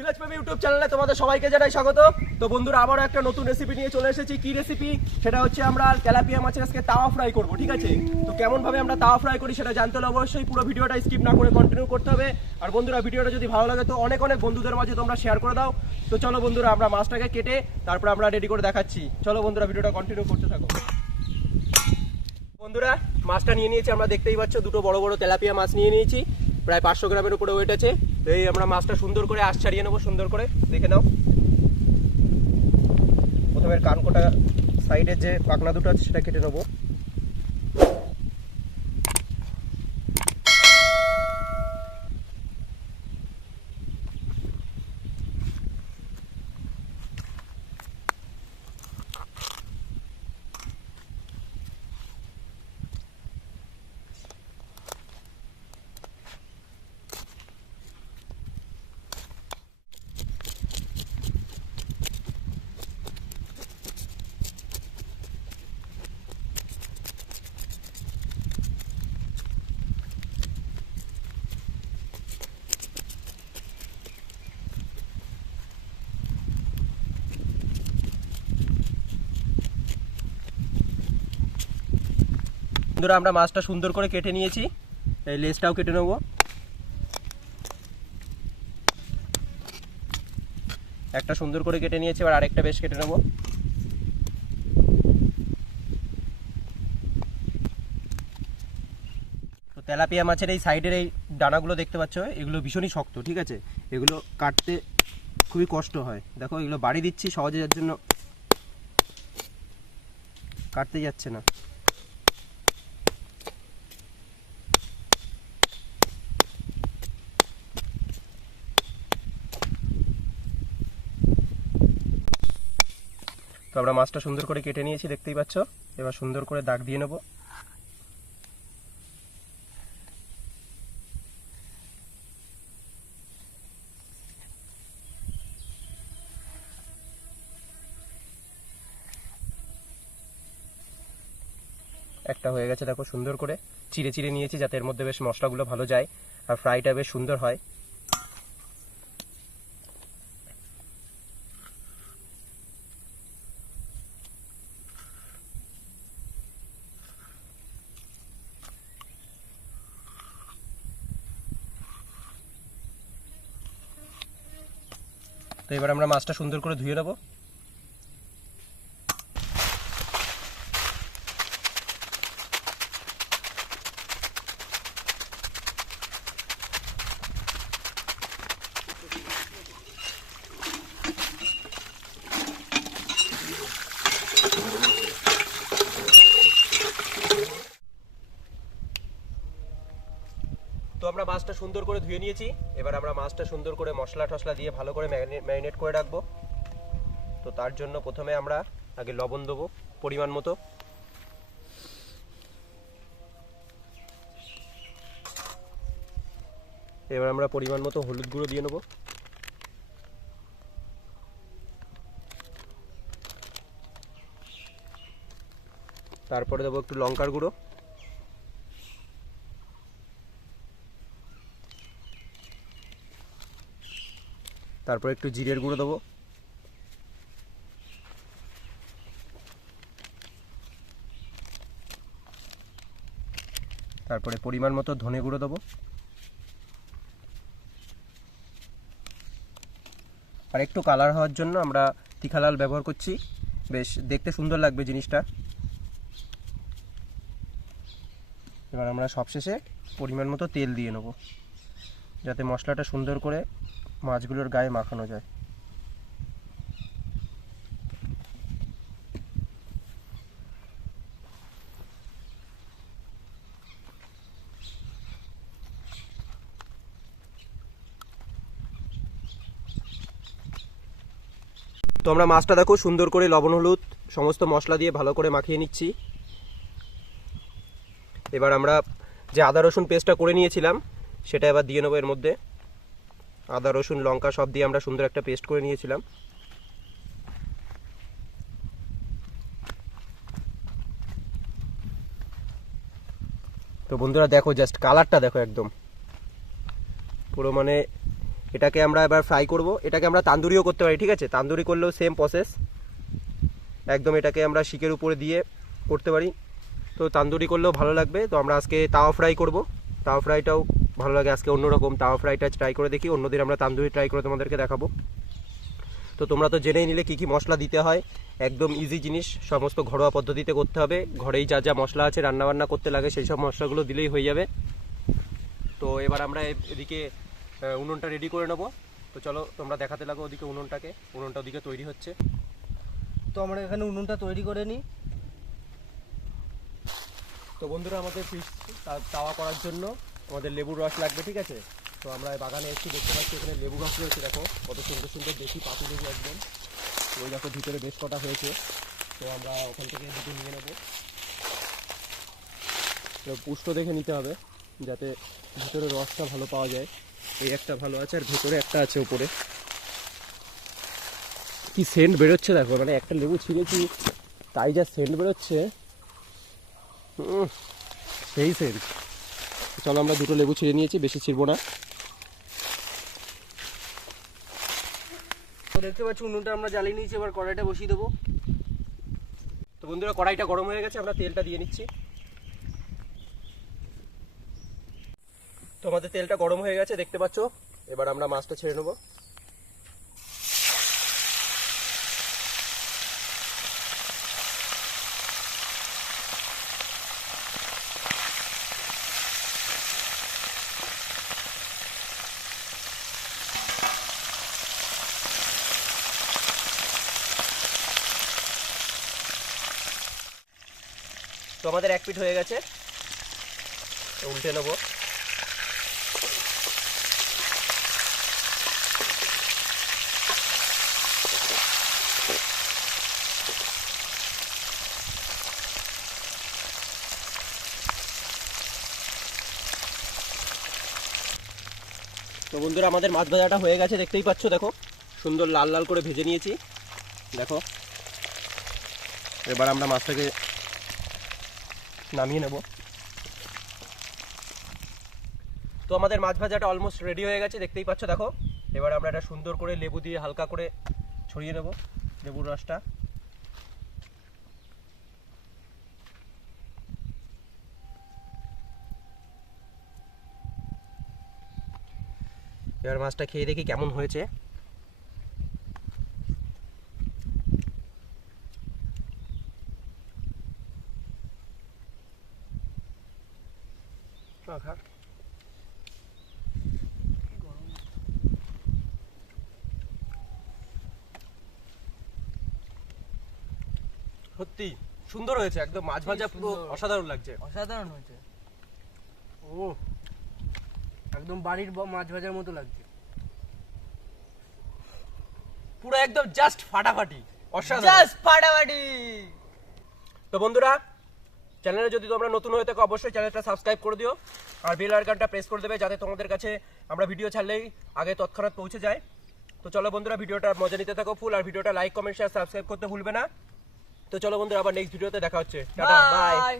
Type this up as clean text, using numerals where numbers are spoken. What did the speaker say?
Village প্রেমী YouTube চ্যানেলে তোমাদের সবাইকে জানাই স্বাগত। তো বন্ধুরা, আবারও একটা নতুন রেসিপি নিয়ে চলে এসেছি। কি রেসিপি? সেটা হচ্ছে আমরা তেলাপিয়া মাছের আজকে তাওয়া ফ্রাই করব, ঠিক আছে? তো কেমন ভাবে আমরা তাওয়া ফ্রাই করি সেটা জানতে হলে অবশ্যই পুরো ভিডিওটা স্কিপ না করে কন্টিনিউ করতে হবে। আর বন্ধুরা, ভিডিওটা যদি ভালো লাগে তো অনেক বন্ধুদের মাঝে তোমরা শেয়ার করে দাও। তো চলো বন্ধুরা, আমরা মাছটাকে কেটে তারপর আমরা রেডি করে দেখাচ্ছি। চলো বন্ধুরা, ভিডিওটা কন্টিনিউ করতে থাকো। বন্ধুরা, মাছটা নিয়ে নিয়েছি আমরা, দেখতেই পাচ্ছ দুটো বড় বড় তেলাপিয়া মাছ নিয়ে নিয়েছি, প্রায় 500 গ্রামের উপরে ওয়েট আছে। এই আমরা মাছটা সুন্দর করে আঁশ ছাড়িয়ে নেবো, সুন্দর করে দেখে নাও। প্রথমে কানকোটা সাইডের যে পাকনা দুটো আছে সেটা কেটে নেবো। বন্ধুরা, আমরা মাছটা সুন্দর করে কেটে নিয়েছি, এই লেজটাও কেটে নেবো। একটা সুন্দর করে কেটে নিয়েছি, এবার আরেকটা বেশ কেটে নেবো। তো তেলাপিয়া মাছের এই সাইডের এই ডানাগুলো দেখতে পাচ্ছ, এগুলো ভীষণই শক্ত, ঠিক আছে? এগুলো কাটতে খুবই কষ্ট হয়। দেখো, এগুলো বাড়ি দিচ্ছি সহজে, যার জন্য কাটতে যাচ্ছে না। তো আমরা মাছটা সুন্দর করে কেটে নিয়েছি, দেখতেই পাচ্ছ। এবার সুন্দর করে দাগ দিয়ে নেব। একটা হয়ে গেছে, দেখো সুন্দর করে চিড়ে চিড়ে নিয়েছি যাতে এর মধ্যে বেশ মশলাগুলো ভালো যায় আর ফ্রাইটা বেশ সুন্দর হয়। তো এবার আমরা মাছটা সুন্দর করে ধুয়ে নেব। তো আমরা মাছটা সুন্দর করে ধুয়ে নিয়েছি, এবার আমরা মাছটা সুন্দর করে মশলা টশলা দিয়ে ভালো করে ম্যারিনেট করে রাখবো। তো তার জন্য প্রথমে আমরা আগে লবণ দেবো পরিমাণ মতো। এবার আমরা পরিমাণ মতো হলুদ গুঁড়ো দিয়ে নেবো। তারপরে দেবো একটু লঙ্কার গুঁড়ো। তারপরে একটু জিরের গুঁড়ো দেবো। তারপরে পরিমাণ মতো ধনে গুঁড়ো দেবো। আর একটু কালার হওয়ার জন্য আমরা তিখা লাল ব্যবহার করছি, বেশ দেখতে সুন্দর লাগবে জিনিসটা। এবার আমরা সবশেষে পরিমাণ মতো তেল দিয়ে নেব, যাতে মশলাটা সুন্দর করে মাছগুলোর গায়ে মাখানো যায়। তো আমরা মাছটা দেখো সুন্দর করে লবণ হলুদ সমস্ত মশলা দিয়ে ভালো করে মাখিয়ে নিচ্ছি। এবার আমরা যে আদা রসুন পেস্টটা করে নিয়েছিলাম সেটা এবার দিয়ে নেবো এর মধ্যে। আদা রসুন লঙ্কা সব দিয়ে আমরা সুন্দর একটা পেস্ট করে নিয়েছিলাম। তো বন্ধুরা দেখো, জাস্ট কালারটা দেখো, একদম পুরো মানে এটাকে আমরা এবার ফ্রাই করব। এটাকে আমরা তান্দুরিও করতে পারি, ঠিক আছে, তান্দুরি করলেও সেম প্রসেস একদম। এটাকে আমরা শিকের উপরে দিয়ে করতে পারি, তো তান্দুরি করলেও ভালো লাগবে। তো আমরা আজকে তাওয়া ফ্রাই করব, তাওয়া ফ্রাইটাও ভালো লাগে। আজকে অন্যরকম তাওয়া ফ্রাইটা ট্রাই করে দেখি, অন্যদিন আমরা তান্দুরি ট্রাই করে তোমাদেরকে দেখাবো। তো তোমরা তো জেনেই নিলে কী কী মশলা দিতে হয়, একদম ইজি জিনিস, সমস্ত ঘরোয়া পদ্ধতিতে করতে হবে। ঘরেই যা যা মশলা আছে রান্নাবান্না করতে লাগে সেই সব মশলাগুলো দিলেই হয়ে যাবে। তো এবার আমরা এদিকে উনুনটা রেডি করে নেবো। তো চলো তোমরা দেখাতে লাগো ওদিকে উনুনটা ওদিকে তৈরি হচ্ছে। তো আমরা এখানে উনুনটা তৈরি করে নিই। তো বন্ধুরা আমাদের ফিশ তাওয়া করার জন্য আমাদের লেবুর রস লাগবে, ঠিক আছে। তো আমরা বাগানে এসে দেখতে পাচ্ছি এখানে লেবু গাছ রয়েছে, দেখো কত সুন্দর সুন্দর দেশি পাতি লেবু একদম। ওই দেখো ভিতরে বেশ কটা হয়েছে, তো আমরা ওখান থেকে দুটো নিয়ে নেবো। তো পুষ্ট দেখে নিতে হবে যাতে ভিতরে রসটা ভালো পাওয়া যায়। এই একটা ভালো আছে আর ভেতরে একটা আছে উপরে। কি সেন্ট বেরোচ্ছে দেখো, মানে একটা লেবু ছিঁড়েছি তাই যা সেন্ট বেরোচ্ছে, সেই সেন্ট। চলো আমরা দুটো লেবু ছিঁড়ে নিয়েছি, বেশি ছিঁড়বো না। তো দেখতে পাচ্ছি উনুনটা আমরা জ্বালিয়ে নিয়েছি, এবার কড়াইটা বসিয়ে দেবো। তো বন্ধুরা কড়াইটা গরম হয়ে গেছে, আমরা তেলটা দিয়ে নিচ্ছি। তো আমাদের তেলটা গরম হয়ে গেছে দেখতে পাচ্ছ, এবার আমরা মাছটা ছেড়ে নেবো। তো আমাদের এক পিঠ হয়ে গেছে, উল্টে নেবো। তো বন্ধুরা আমাদের মাছ ভাজাটা হয়ে গেছে দেখতেই পাচ্ছ, দেখো সুন্দর লাল লাল করে ভেজে নিয়েছি দেখো। এবার আমরা মাছটাকে নামিয়ে নেব। তো আমাদের মাছ ভাজাটা অলমোস্ট রেডি হয়ে গেছে দেখতেই পাচ্ছ দেখো। এবার আমরা এটা সুন্দর করে লেবু দিয়ে হালকা করে ছড়িয়ে নেব লেবুর রসটা। এবার মাছটা খেয়ে দেখি কেমন হয়েছে। সত্যি সুন্দর হয়েছে, একদম মাছ ভাজা পুরো অসাধারণ লাগছে। অসাধারণ হয়েছে, ও একদম বাড়ির মাছ ভাজার মতো লাগছে, পুরো একদম জাস্ট ফাটাফাটি অসাধারণ, জাস্ট ফাটাফাটি। তো বন্ধুরা চ্যানেলে যদি তোমরা নতুন হয়ে থাকো অবশ্যই চ্যানেলটা সাবস্ক্রাইব করে দিও আর বেল আইকনটা প্রেস করে দেবে যাতে তোমাদের কাছে আমরা ভিডিও ছাড়লেই আগে তৎক্ষণাৎ পৌঁছে যায়। তো চলো বন্ধুরা ভিডিওটা মজা নিতে থাকো ফুল, আর ভিডিওটা লাইক কমেন্ট শেয়ার সাবস্ক্রাইব করতে ভুলবে না। তো চলো বন্ধুরা আবার নেক্সট ভিডিওতে দেখা হচ্ছে, টাটা বাই।